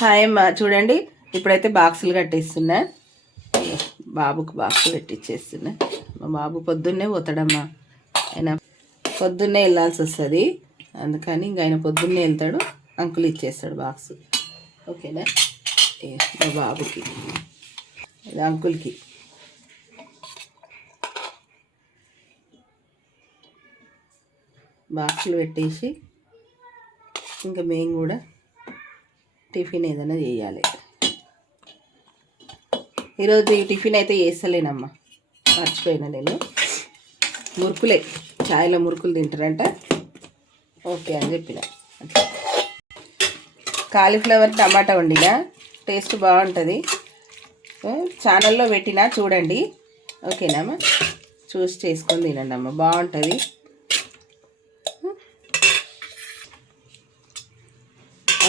Hi అమ్మ, చూడండి ఇప్పుడైతే బాక్సులు కట్టేస్తున్నా. బాబుకు బాక్స్ పెట్టిచ్చేస్తున్నా. మా బాబు పొద్దున్నే పోతాడమ్మా. ఆయన పొద్దున్నే వెళ్ళాల్సి వస్తుంది, అందుకని ఇంక ఆయన పొద్దున్నే వెళ్తాడు. అంకుల్ ఇచ్చేస్తాడు బాక్స్. ఓకేనా? మా బాబుకి, ఇది అంకుల్కి. బాక్సులు పెట్టేసి ఇంకా మేము కూడా టిఫిన్ ఏదైనా చేయాలి. ఈరోజు ఈ టిఫిన్ అయితే చేస్తలేనమ్మా, మర్చిపోయినా నేను. మురుకులే, ఛాయ్లో మురుకులు తింటారంట. ఓకే అని చెప్పిన. కాలీఫ్లవర్ టమాటా వండినా, టేస్ట్ బాగుంటుంది. ఛానల్లో పెట్టినా చూడండి. ఓకేనామ్మా? చూసి చేసుకొని తినండి అమ్మ, బాగుంటుంది.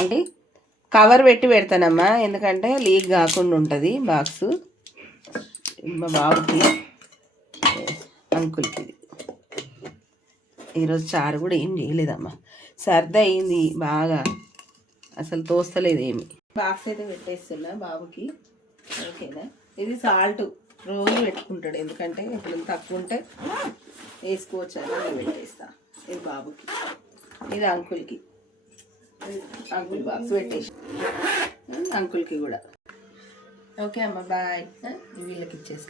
అంటే కవర్ పెట్టి పెడతానమ్మా, ఎందుకంటే లీక్ కాకుండా ఉంటుంది బాక్సు. మా బాబుకి, అంకుల్కి. ఈరోజు చారు కూడా ఏం చేయలేదమ్మా, సర్ది అయింది బాగా, అసలు తోస్తలేదు ఏమి. బాక్స్ అయితే పెట్టేస్తున్నా బాబుకి. ఓకేనా? ఇది సాల్ట్ రోజు పెట్టుకుంటాడు, ఎందుకంటే ఇప్పుడు తక్కువ ఉంటే వేసుకోవచ్చు అని పెట్టేస్తా. ఇది బాబుకి, ఇది అంకుల్కి. అంకుల్ బాక్స్ పెట్టేసి అంకుల్కి కూడా. ఓకే అమ్మ, బాయ్. వీళ్ళకి ఇచ్చేస్తా.